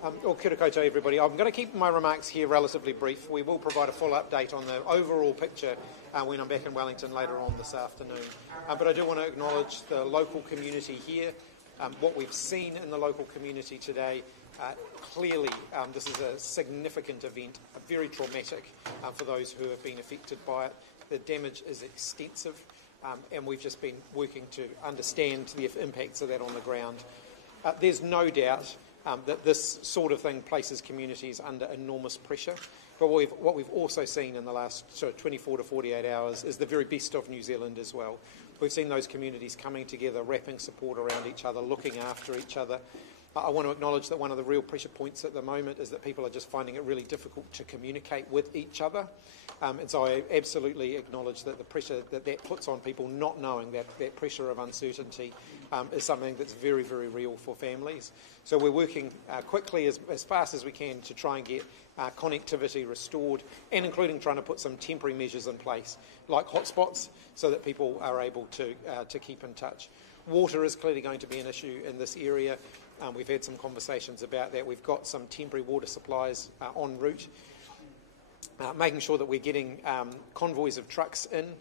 Kia ora koutou, everybody. I'm going to keep my remarks here relatively brief. We will provide a full update on the overall picture when I'm back in Wellington later on this afternoon. But I do want to acknowledge the local community here, what we've seen in the local community today. Clearly, this is a significant event, very traumatic for those who have been affected by it. The damage is extensive, and we've just been working to understand the impacts of that on the ground. There's no doubt that this sort of thing places communities under enormous pressure. But what we've also seen in the last sort of 24 to 48 hours is the very best of New Zealand as well. We've seen those communities coming together, wrapping support around each other, looking after each other. I want to acknowledge that one of the real pressure points at the moment is that people are just finding it really difficult to communicate with each other. And so I absolutely acknowledge that the pressure that puts on people, not knowing that pressure of uncertainty is something that's very, very real for families. So we're working quickly, as fast as we can, to try and get connectivity restored, and including trying to put some temporary measures in place, like hotspots, so that people are able to keep in touch. Water is clearly going to be an issue in this area. We've had some conversations about that. We've got some temporary water supplies en route, making sure that we're getting convoys of trucks in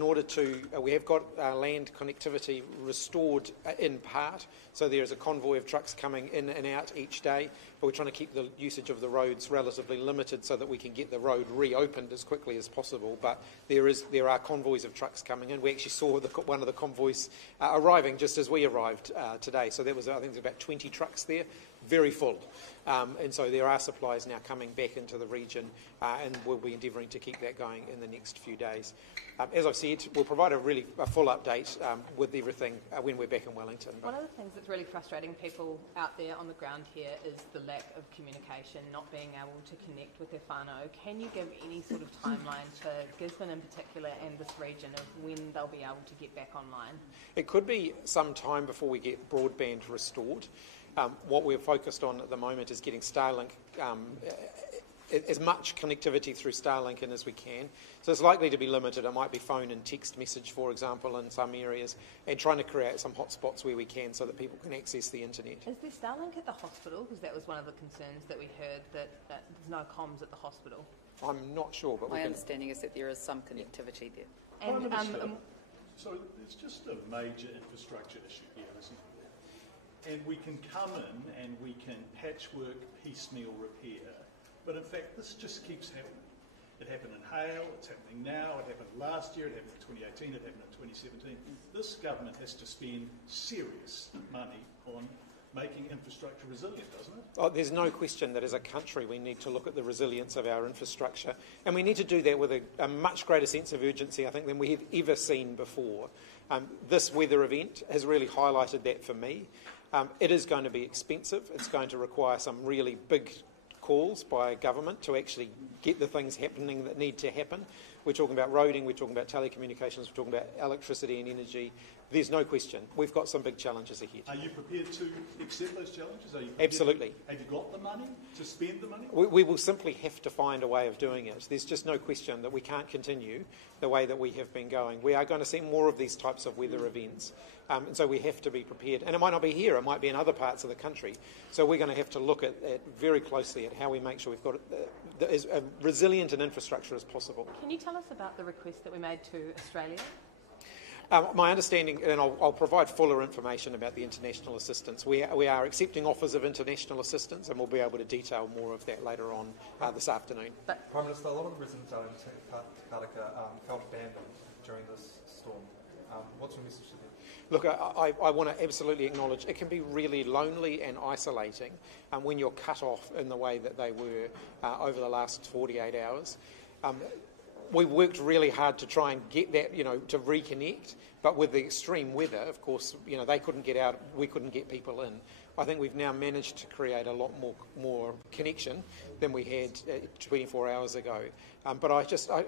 order to, we have got land connectivity restored in part, so there is a convoy of trucks coming in and out each day, but we're trying to keep the usage of the roads relatively limited so that we can get the road reopened as quickly as possible. But there are convoys of trucks coming in. We actually saw one of the convoys arriving just as we arrived today, so there was, I think there's about 20 trucks there, very full. And so there are supplies now coming back into the region, and we'll be endeavouring to keep that going in the next few days. As I've said, we'll provide a full update with everything when we're back in Wellington. One of the things that's really frustrating people out there on the ground here is the lack of communication, not being able to connect with their whānau. Can you give any sort of timeline to Gisborne in particular and this region of when they'll be able to get back online? It could be some time before we get broadband restored. What we're focused on at the moment is getting Starlink, as much connectivity through Starlink in as we can. So it's likely to be limited. It might be phone and text message, for example, in some areas, and trying to create some hotspots where we can so that people can access the internet. Is there Starlink at the hospital? Because that was one of the concerns that we heard, that there's no comms at the hospital. I'm not sure, but my understanding is that there is some connectivity there. And, so it's just a major infrastructure issue here, isn't it? And we can come in and we can patchwork, piecemeal repair, but in fact this just keeps happening. It happened in Hale, it's happening now, it happened last year, it happened in 2018, it happened in 2017. This government has to spend serious money on making infrastructure resilient, doesn't it? Oh, there's no question that as a country we need to look at the resilience of our infrastructure, and we need to do that with a much greater sense of urgency, I think, than we have ever seen before. This weather event has really highlighted that for me. It is going to be expensive. It's going to require some really big calls by government to actually get the things happening that need to happen. We're talking about roading, we're talking about telecommunications, we're talking about electricity and energy. There's no question. We've got some big challenges ahead. Are you prepared to accept those challenges? Absolutely. Have you got the money to spend the money? We will simply have to find a way of doing it. There's just no question that we can't continue the way that we have been going. We are going to see more of these types of weather events. And so we have to be prepared. And it might not be here, it might be in other parts of the country. So we're going to have to look at very closely at how we make sure we've got as resilient an infrastructure as possible. Can you tell us about the request that we made to Australia? My understanding, and I'll provide fuller information about the international assistance, we are accepting offers of international assistance, and we'll be able to detail more of that later on this afternoon. Prime Minister, a lot of the residents out in Te Karaka felt abandoned during this storm. What's your message to them? Look, I want to absolutely acknowledge it can be really lonely and isolating when you're cut off in the way that they were over the last 48 hours. We worked really hard to try and get that, to reconnect, but with the extreme weather, of course, they couldn't get out, we couldn't get people in. I think we've now managed to create a lot more connection than we had 24 hours ago. But I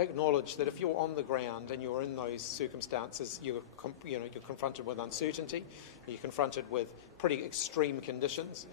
acknowledge that if you're on the ground and you're in those circumstances, you're confronted with uncertainty, you're confronted with pretty extreme conditions.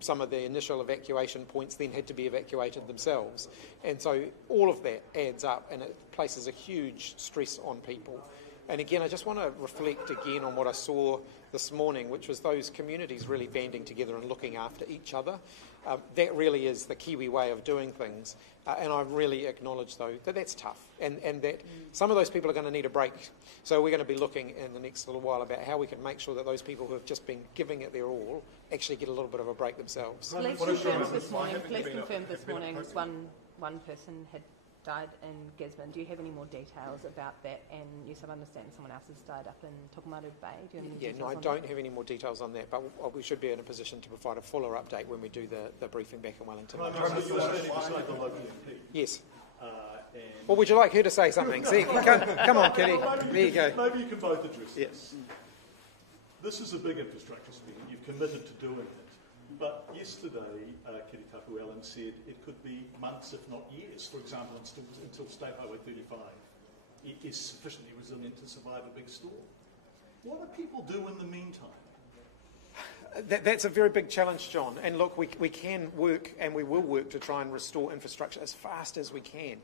Some of the initial evacuation points then had to be evacuated themselves. And so all of that adds up and it places a huge stress on people. And again, I just want to reflect again on what I saw this morning, which was those communities really banding together and looking after each other. That really is the Kiwi way of doing things. And I really acknowledge, though, that that's tough and that some of those people are going to need a break. So we're going to be looking in the next little while about how we can make sure that those people who have just been giving it their all actually get a little bit of a break themselves. Police confirmed this morning one person had died in Gisborne. Do you have any more details about that? And yes, I understand someone else has died up in Tokomaru Bay. Do you have any details I don't have any more details on that, but we should be in a position to provide a fuller update when we do the briefing back in Wellington. Yes. Well, would you like her to say something? See, come on, Kitty. There you go. Maybe you can both address this. This is a big infrastructure spend. You've committed to doing it. But yesterday, Kitty Tapu Allen said it could be months, if not years, for example, until State Highway 35 is sufficiently resilient to survive a big storm. What do people do in the meantime? That's a very big challenge, John. And look, we can work and we will work to try and restore infrastructure as fast as we can.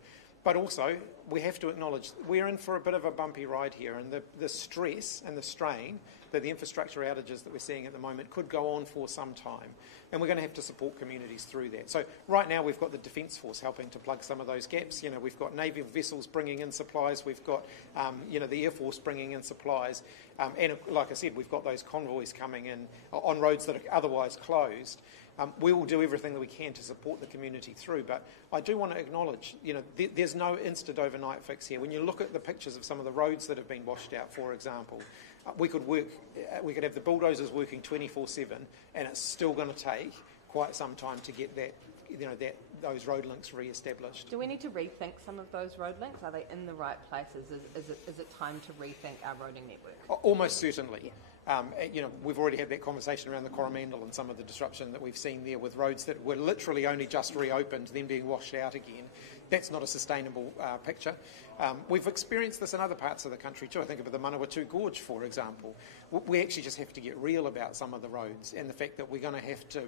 But also, we have to acknowledge we're in for a bit of a bumpy ride here, and the stress and the strain that the infrastructure outages that we're seeing at the moment could go on for some time. And we're going to have to support communities through that. So right now we've got the Defence Force helping to plug some of those gaps. You know, we've got naval vessels bringing in supplies. We've got, the Air Force bringing in supplies. And like I said, we've got those convoys coming in on roads that are otherwise closed. We will do everything that we can to support the community through, but I do want to acknowledge, there's no instant overnight fix here. When you look at the pictures of some of the roads that have been washed out, for example, we could have the bulldozers working 24/7, and it's still going to take quite some time to get those road links re-established. Do we need to rethink some of those road links? Are they in the right places? Is it time to rethink our roading network? Almost certainly. We've already had that conversation around the Coromandel and some of the disruption that we've seen there with roads that were literally only just reopened, then being washed out again. That's not a sustainable picture. We've experienced this in other parts of the country too. I think of the Manawatu Gorge, for example. We actually just have to get real about some of the roads and the fact that we're going to have to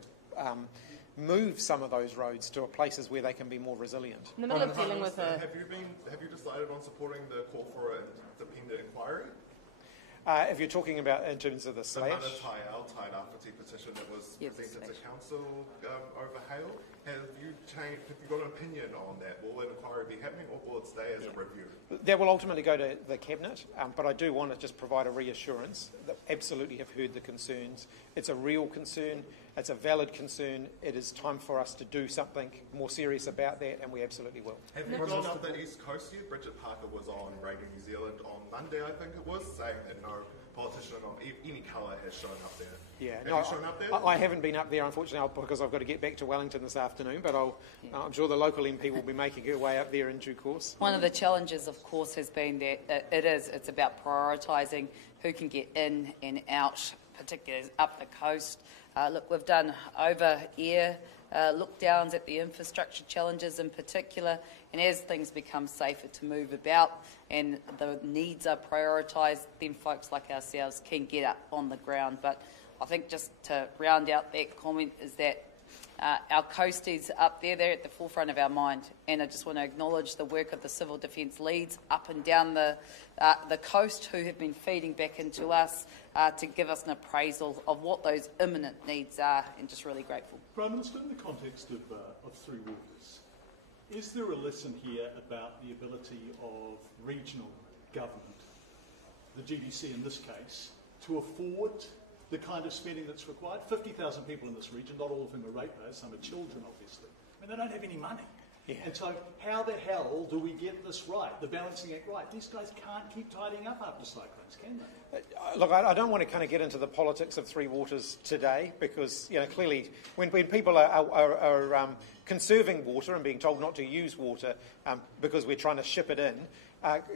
move some of those roads to places where they can be more resilient. In the middle of dealing with Have you decided on supporting the call for an independent inquiry? If you're talking about in terms of the slash? The Mana Tai petition that was presented to council over Hale, have you got an opinion on that? Will an inquiry be happening, or will it stay as a review? That will ultimately go to the Cabinet, but I do want to just provide a reassurance that absolutely have heard the concerns. It's a real concern. It's a valid concern. It is time for us to do something more serious about that, and we absolutely will. Have you gone up the East Coast yet? Bridget Parker was on Radio New Zealand on Monday, I think it was, saying that no politician of any colour has shown up there. Yeah, have you shown up there? I haven't been up there, unfortunately, because I've got to get back to Wellington this afternoon, but I'm sure the local MP will be making her way up there in due course. One of the challenges, of course, has been that it's about prioritising who can get in and out, particularly up the coast. Look, we've done over-air look-downs at the infrastructure challenges in particular, and as things become safer to move about and the needs are prioritised, then folks like ourselves can get up on the ground. But I think just to round out that comment is that our coasties up there, they're at the forefront of our mind, and I just want to acknowledge the work of the civil defence leads up and down the coast who have been feeding back into us to give us an appraisal of what those imminent needs are, and just really grateful. Prime Minister, in the context of Three Waters, is there a lesson here about the ability of regional government, the GDC in this case, to afford the kind of spending that's required? 50,000 people in this region, not all of whom are ratepayers, some are children, obviously. I mean, they don't have any money. Yeah. And so how the hell do we get this right, the balancing act right? These guys can't keep tidying up after cyclones, can they? Look, I don't want to kind of get into the politics of Three Waters today, because clearly when people are conserving water and being told not to use water because we're trying to ship it in,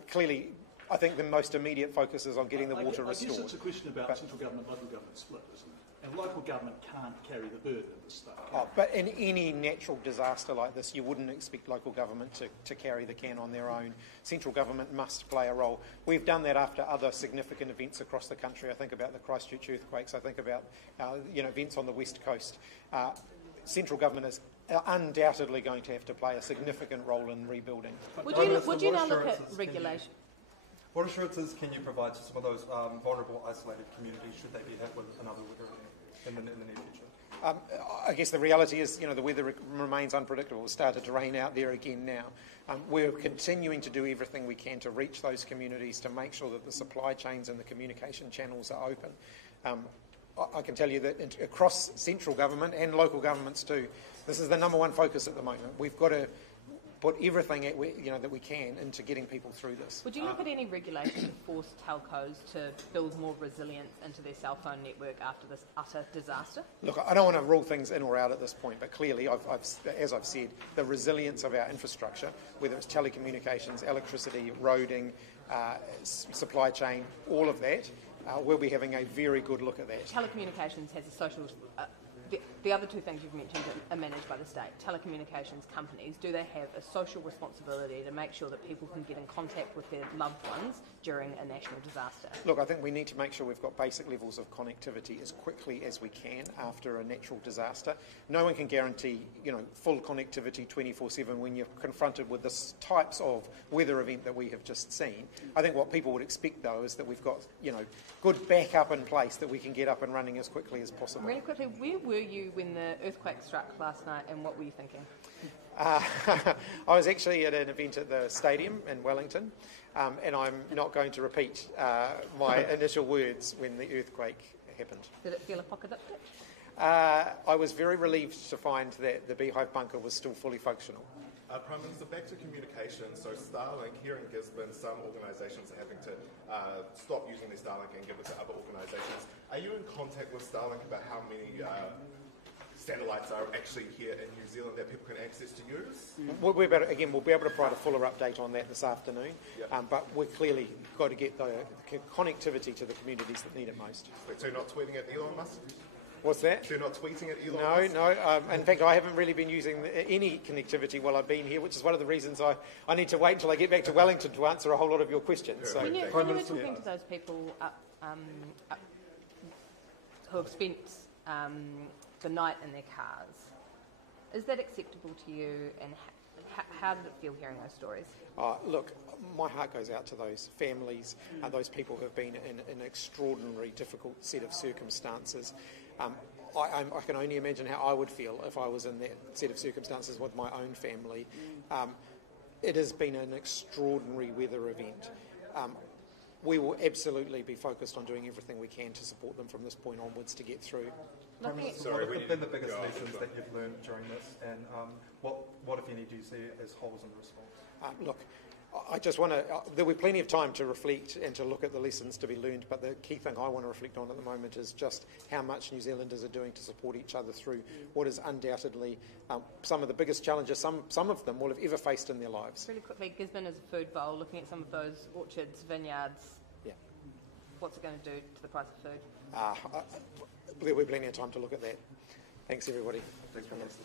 clearly I think the most immediate focus is on getting the water restored. I guess it's a question about central government, local government split, isn't it? And local government can't carry the burden of this stuff. But in any natural disaster like this, you wouldn't expect local government to carry the can on their own. Central government must play a role. We've done that after other significant events across the country. I think about the Christchurch earthquakes. I think about events on the West Coast. Central government is undoubtedly going to have to play a significant role in rebuilding. Would you now look at regulation? What assurances can you provide to some of those vulnerable, isolated communities should they be hit with another weather event in the near future? I guess the reality is, the weather remains unpredictable. It's started to rain out there again now. We're continuing to do everything we can to reach those communities to make sure that the supply chains and the communication channels are open. I can tell you that across central government and local governments too, this is the number one focus at the moment. We've got to put everything that we can into getting people through this. Would you look at any regulation to force telcos to build more resilience into their cell phone network after this utter disaster? Look, I don't want to rule things in or out at this point, but clearly, as I've said, the resilience of our infrastructure, whether it's telecommunications, electricity, roading, supply chain, all of that, we'll be having a very good look at that. Telecommunications has a social... The other two things you've mentioned are managed by the state. Telecommunications companies, do they have a social responsibility to make sure that people can get in contact with their loved ones during a national disaster? Look, I think we need to make sure we've got basic levels of connectivity as quickly as we can after a natural disaster. No one can guarantee, full connectivity 24/7 when you're confronted with the types of weather event that we have just seen. I think what people would expect, though, is that we've got, good backup in place that we can get up and running as quickly as possible. Really quickly, where were you when the earthquake struck last night, and what were you thinking? I was actually at an event at the stadium in Wellington, and I'm not going to repeat my initial words when the earthquake happened. Did it feel apocalyptic? I was very relieved to find that the Beehive bunker was still fully functional. Prime Minister, back to communication. So Starlink, here in Gisborne, some organisations are having to stop using their Starlink and give it to other organisations. Are you in contact with Starlink about how many satellites are actually here in New Zealand that people can access to use? We'll be able to provide a fuller update on that this afternoon, but we've clearly got to get the connectivity to the communities that need it most. So you're not tweeting at Elon Musk? What's that? So you're not tweeting at Elon Musk? No. In fact, I haven't really been using any connectivity while I've been here, which is one of the reasons I need to wait until I get back to Wellington to answer a whole lot of your questions. So. When you were talking to those people who have spent the night in their cars, is that acceptable to you, and how did it feel hearing those stories? Look, my heart goes out to those families, those people who have been in an extraordinary, difficult set of circumstances. I can only imagine how I would feel if I was in that set of circumstances with my own family. It has been an extraordinary weather event. We will absolutely be focused on doing everything we can to support them from this point onwards to get through. What have been the biggest lessons that you've learned during this, and what, if any, do you see as holes in the response? Look, I just want to... there'll be plenty of time to reflect and to look at the lessons to be learned, but the key thing I want to reflect on at the moment is just how much New Zealanders are doing to support each other through what is undoubtedly some of the biggest challenges some of them will have ever faced in their lives. Really quickly, Gisborne is a food bowl, looking at some of those orchards, vineyards. Yeah. What's it going to do to the price of food? There'll be plenty of time to look at that. Thanks, everybody. Thanks, Prime Minister.